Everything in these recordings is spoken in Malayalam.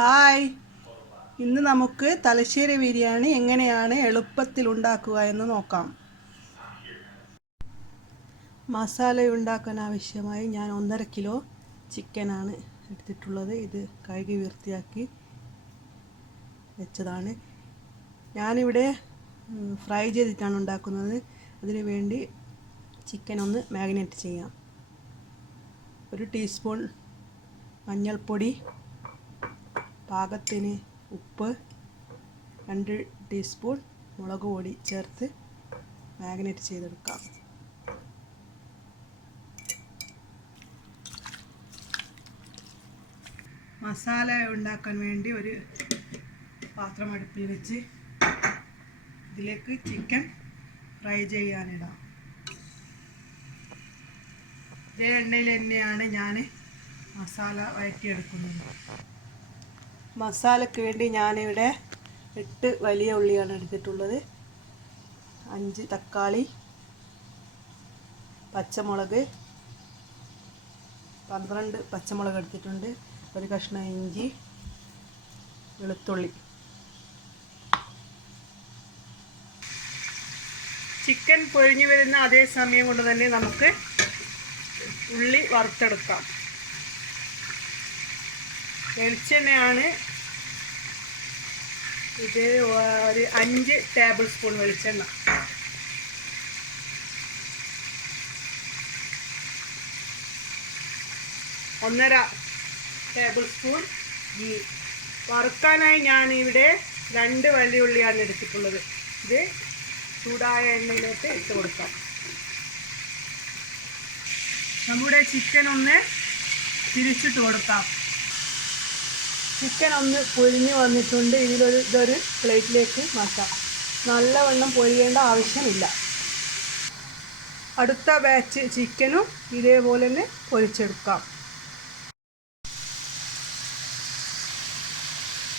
ഹായ്, ഇന്ന് നമുക്ക് തലശ്ശേരി ബിരിയാണി എങ്ങനെയാണ് എളുപ്പത്തിൽ ഉണ്ടാക്കുക എന്ന് നോക്കാം. മസാല ഉണ്ടാക്കാൻ ആവശ്യമായി ഞാൻ 1.5 കിലോ ചിക്കനാണ് എടുത്തിട്ടുള്ളത്. ഇത് കഴുകി വൃത്തിയാക്കി വെച്ചതാണ്. ഞാനിവിടെ ഫ്രൈ ചെയ്തിട്ടാണ് ഉണ്ടാക്കുന്നത്. അതിനു വേണ്ടി ചിക്കൻ ഒന്ന് മാരിനേറ്റ് ചെയ്യാം. 1 ടീസ്പൂൺ മഞ്ഞൾപ്പൊടി, പാകത്തിന് ഉപ്പ്, 2 ടീസ്പൂൺ മുളക് പൊടി ചേർത്ത് മാരിനേറ്റ് ചെയ്തെടുക്കാം. മസാല ഉണ്ടാക്കാൻ വേണ്ടി ഒരു പാത്രം അടുപ്പിൽ വെച്ച് ഇതിലേക്ക് ചിക്കൻ ഫ്രൈ ചെയ്യാനിടാം. ഇതേ എണ്ണയിൽ തന്നെയാണ് ഞാൻ മസാല വഴറ്റിയെടുക്കുന്നത്. മസാലയ്ക്ക് വേണ്ടി ഞാനിവിടെ 8 വലിയ ഉള്ളിയാണ് എടുത്തിട്ടുള്ളത്. 5 തക്കാളി, പച്ചമുളക് 12 പച്ചമുളക് എടുത്തിട്ടുണ്ട്. 1 കഷ്ണം ഇഞ്ചി, വെളുത്തുള്ളി. ചിക്കൻ പൊരിഞ്ഞു വരുന്ന അതേ സമയം കൊണ്ട് തന്നെ നമുക്ക് ഉള്ളി വറുത്തെടുക്കാം. വെളിച്ചെണ്ണയാണ് ഇത്. ഒരു 5 ടേബിൾ സ്പൂൺ വെളിച്ചെണ്ണ. ഒന്നര ടേബിൾ സ്പൂൺ ഗീ. വറുക്കാനായി ഞാൻ ഇവിടെ 2 വലിയ ഉള്ളിയാണ് എടുത്തിട്ടുള്ളത്. ഇത് ചൂടായ എണ്ണയിലേക്ക് ഇട്ട് കൊടുക്കാം. നമ്മുടെ ചിക്കൻ ഒന്ന് തിരിച്ചിട്ട് കൊടുക്കാം. ചിക്കൻ ഒന്ന് പൊരിഞ്ഞ് വന്നിട്ടുണ്ട്. ഇതൊരു പ്ലേറ്റിലേക്ക് മാറ്റാം. നല്ലവണ്ണം പൊരിയേണ്ട ആവശ്യമില്ല. അടുത്ത ബാച്ച് ചിക്കനും ഇതേപോലെ തന്നെ പൊരിച്ചെടുക്കാം.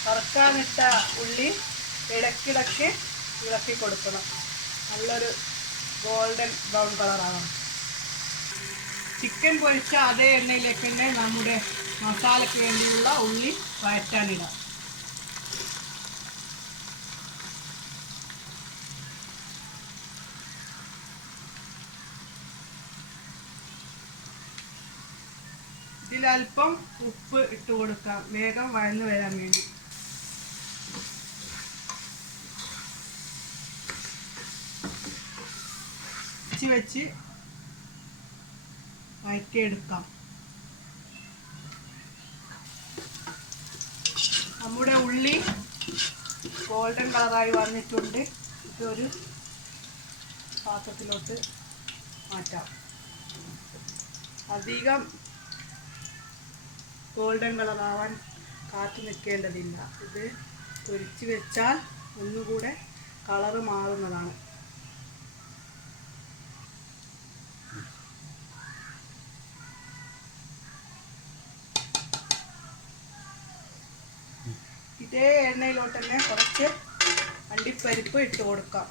വറുക്കാനിട്ട ഉള്ളി ഇടയ്ക്കിടയ്ക്ക് ഇളക്കി കൊടുക്കണം. നല്ലൊരു ഗോൾഡൻ ബ്രൗൺ കളറാകണം. ചിക്കൻ പൊരിച്ച അതേ എണ്ണയിലേക്ക് തന്നെ നമ്മുടെ മസാലയ്ക്ക് വേണ്ടിയുള്ള ഉള്ളി വഴറ്റാനിടാം. ഇതിലൽപ്പം ഉപ്പ് ഇട്ട് കൊടുക്കാം, വേഗം വഴന്നു വരാൻ വേണ്ടി. വെച്ച് വഴറ്റിയെടുക്കാം. നമ്മുടെ ഉള്ളി ഗോൾഡൻ കളറായി വന്നിട്ടുണ്ട്. ഇതൊരു പാത്രത്തിലോട്ട് മാറ്റാം. അധികം ഗോൾഡൻ കളറാവാൻ കാത്തു നിൽക്കേണ്ടതില്ല. ഇത് പൊരിച്ച് വെച്ചാൽ ഒന്നുകൂടെ കളറ് മാറുന്നതാണ്. ഇതേ എണ്ണയിലോട്ട് തന്നെ കുറച്ച് അണ്ടിപ്പരിപ്പ് ഇട്ട് കൊടുക്കാം.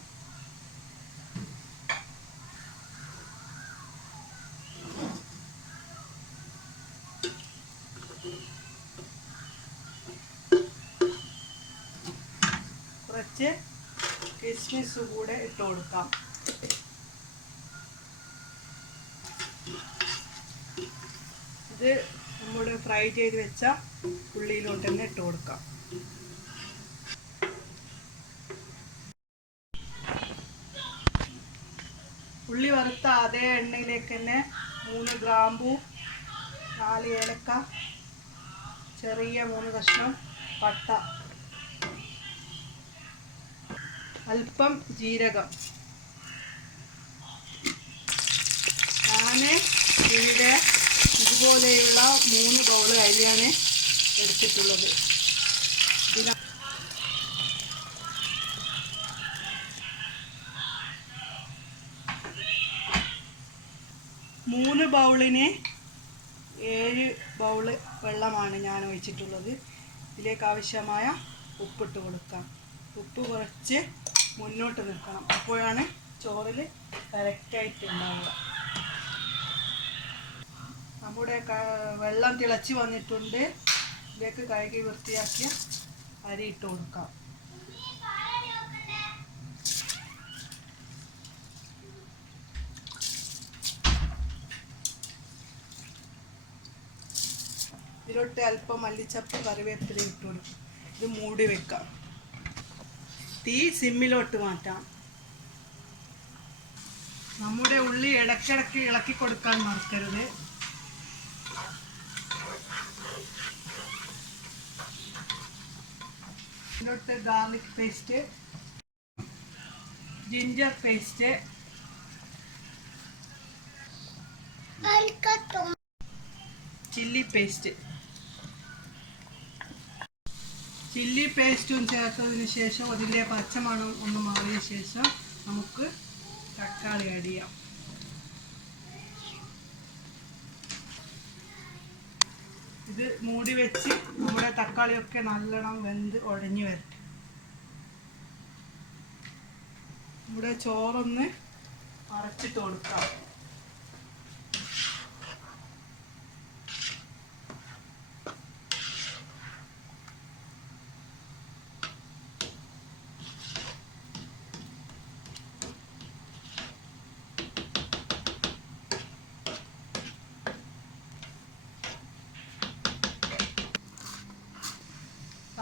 കുറച്ച് കിസ്മിസ് കൂടെ ഇട്ട് കൊടുക്കാം. ഇത് നമ്മുടെ ഫ്രൈ ചെയ്ത് വെച്ച ഉള്ളിയിലോട്ട് തന്നെ ഇട്ട് കൊടുക്കാം. ഉള്ളി വറുത്ത അതേ എണ്ണയിലേക്ക് തന്നെ 3 ഗ്രാമ്പൂ, 4 ഏലക്ക, ചെറിയ 3 കഷ്ണം പട്ട, അല്പം ജീരകം. ഞാൻ ഇവിടെ ഇതുപോലെയുള്ള 3 ബൗൾ അരിയാണ് എടുത്തിട്ടുള്ളത്. 3 ബൗളിന് 7 ബൗള് വെള്ളമാണ് ഞാൻ ഒഴിച്ചിട്ടുള്ളത്. ഇതിലേക്ക് ആവശ്യമായ ഉപ്പിട്ട് കൊടുക്കാം. ഉപ്പ് കുറച്ച് മുന്നോട്ട് നിൽക്കണം, അപ്പോഴാണ് ചോറിൽ കറക്റ്റായിട്ട് ഉണ്ടാവുക. നമ്മുടെ വെള്ളം തിളച്ച് വന്നിട്ടുണ്ട്. ഇതിലേക്ക് കഴുകി വൃത്തിയാക്കിയ അരി ഇട്ട് കൊടുക്കാം. ഇതിലോട്ട് അല്പം മല്ലിച്ചപ്പ് കറിവേപ്പില ഇട്ട് കൊടുക്കും. ഇത് മൂടി വെക്കാം. തീ സിമ്മിലോട്ട് മാറ്റാം. നമ്മുടെ ഉള്ളി ഇടയ്ക്കിടയ്ക്ക് ഇളക്കി കൊടുക്കാൻ മറക്കരുത്. ഇതിലോട്ട് garlic paste, ginger paste, chilli paste. Chilli പേസ്റ്റും ചേർത്തതിന് ശേഷം അതിൻ്റെ പച്ചമണം ഒന്ന് മാറിയ ശേഷം നമുക്ക് തക്കാളി ആഡ് ചെയ്യാം. ഇത് മൂടി വെച്ച് നമ്മുടെ തക്കാളിയൊക്കെ നല്ലോണം വെന്ത് ഉടഞ്ഞു വരട്ടെ. ഇവിടെ ചോറൊന്ന് അരച്ചിട്ട് കൊടുക്കാം.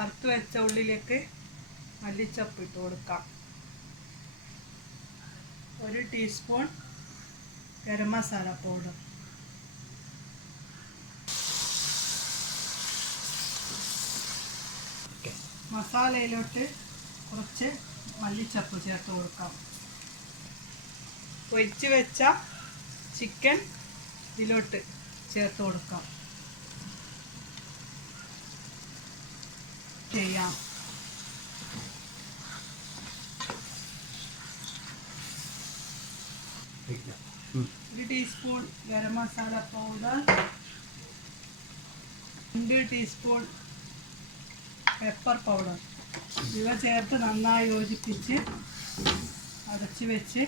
വറുത്ത് വെച്ച ഉള്ളിലേക്ക് മല്ലിച്ചപ്പ് ഇട്ട് കൊടുക്കാം. 1 ടീസ്പൂൺ ഗരം മസാല പൗഡർ, മസാലയിലോട്ട് കുറച്ച് മല്ലിച്ചപ്പ് ചേർത്ത് കൊടുക്കാം. പൊരിച്ച് വെച്ച ചിക്കൻ ഇതിലോട്ട് ചേർത്ത് കൊടുക്കാം. ചെയ്യാം. 1 teaspoon garam masala powder, 2 teaspoon pepper powder ഇവ ചേർത്ത് നന്നായി യോജിപ്പിച്ച് അടച്ചു വെച്ച്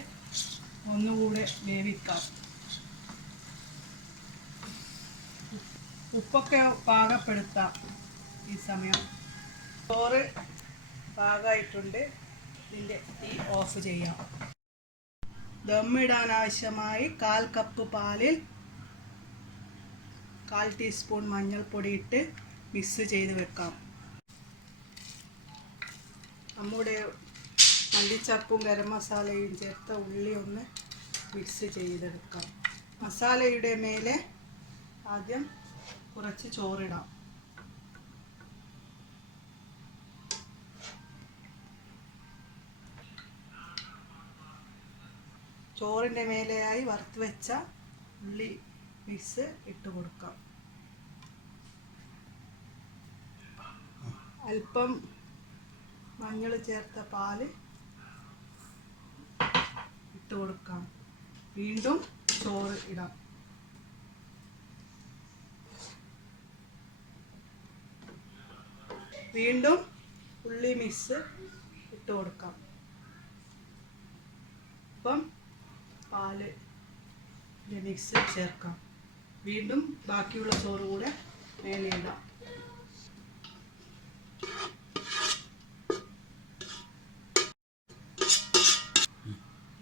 ഒന്നുകൂടെ വേവിക്കാം. ഉപ്പൊക്കെ പാകപ്പെടുത്താം. ഈ സമയം ചോറ് പാകമായിട്ടുണ്ട്. ഇതിൻ്റെ തീ ഓഫ് ചെയ്യാം. ദമ്മിടാൻ ആവശ്യമായി 1/4 കപ്പ് പാലിൽ 1/4 ടീസ്പൂൺ മഞ്ഞൾപ്പൊടി ഇട്ട് മിക്സ് ചെയ്ത് വെക്കാം. നമ്മുടെ മല്ലിച്ചപ്പും ഗരം മസാലയും ചേർത്ത ഉള്ളി ഒന്ന് മിക്സ് ചെയ്തെടുക്കാം. മസാലയുടെ മേലെ ആദ്യം കുറച്ച് ചോറിടാം. ചോറിൻ്റെ മേലെയായി വറുത്ത് വെച്ച ഉള്ളി മിക്സ് ഇട്ട് കൊടുക്കാം. അല്പം മഞ്ഞൾ ചേർത്ത പാല് ഇട്ട് കൊടുക്കാം. വീണ്ടും ചോറ് ഇടാം. വീണ്ടും ഉള്ളി മിക്സ് ഇട്ട് കൊടുക്കാം. അപ്പം പാല് മിക്സ് ചേർക്കാം. വീണ്ടും ബാക്കിയുള്ള ചോറ് കൂടെ മേലെ ഇടാം.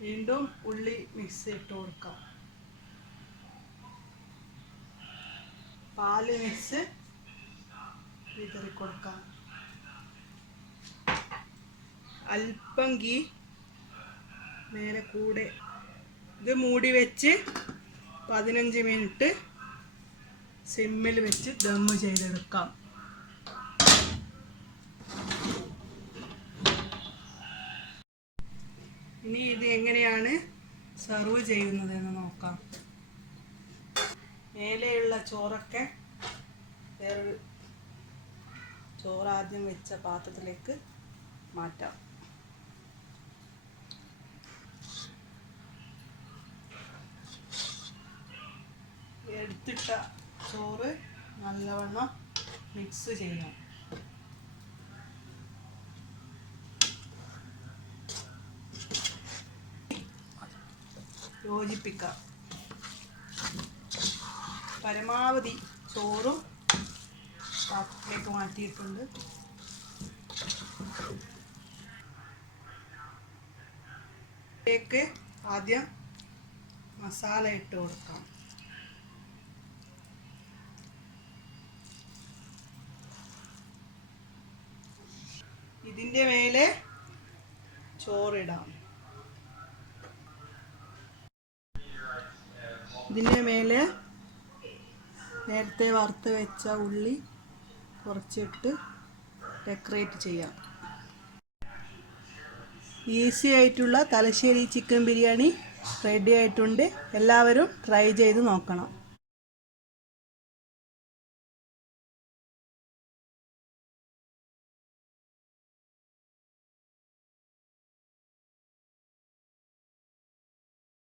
വീണ്ടും ഉള്ളി മിക്സ് ഇട്ട് കൊടുക്കാം. പാല് മിക്സ് വിതറി കൊടുക്കാം. അല്പം ഗീ മേലെ കൂടെ. ഇത് മൂടി വെച്ച് 15 മിനിറ്റ് സിമ്മിൽ വെച്ച് ദമ്മ് ചെയ്തെടുക്കാം. ഇനി ഇത് എങ്ങനെയാണ് സെർവ് ചെയ്യുന്നതെന്ന് നോക്കാം. മേലെയുള്ള ചോറൊക്കെ വേറൊരു ചോറ് ആദ്യം വെച്ച പാത്രത്തിലേക്ക് മാറ്റാം. എടുത്തിട്ട ചോറ് നല്ലവണ്ണം മിക്സ് ചെയ്യാം. യോജിപ്പിക്കാം. പരമാവധി ചോറും പാത്രത്തിലേക്ക് മാറ്റിയിട്ടുണ്ട്. ഇതിലേക്ക് ആദ്യം മസാല ഇട്ട് കൊടുക്കാം. ഇതിൻ്റെ മേലെ ചോറിടാം. ഇതിൻ്റെ മേലെ നേരത്തെ വറുത്ത് വെച്ച ഉള്ളി കുറച്ചിട്ട് ഡെക്കറേറ്റ് ചെയ്യാം. ഈസി ആയിട്ടുള്ള തലശ്ശേരി ചിക്കൻ ബിരിയാണി റെഡി ആയിട്ടുണ്ട്. എല്ലാവരും ട്രൈ ചെയ്ത് നോക്കണം.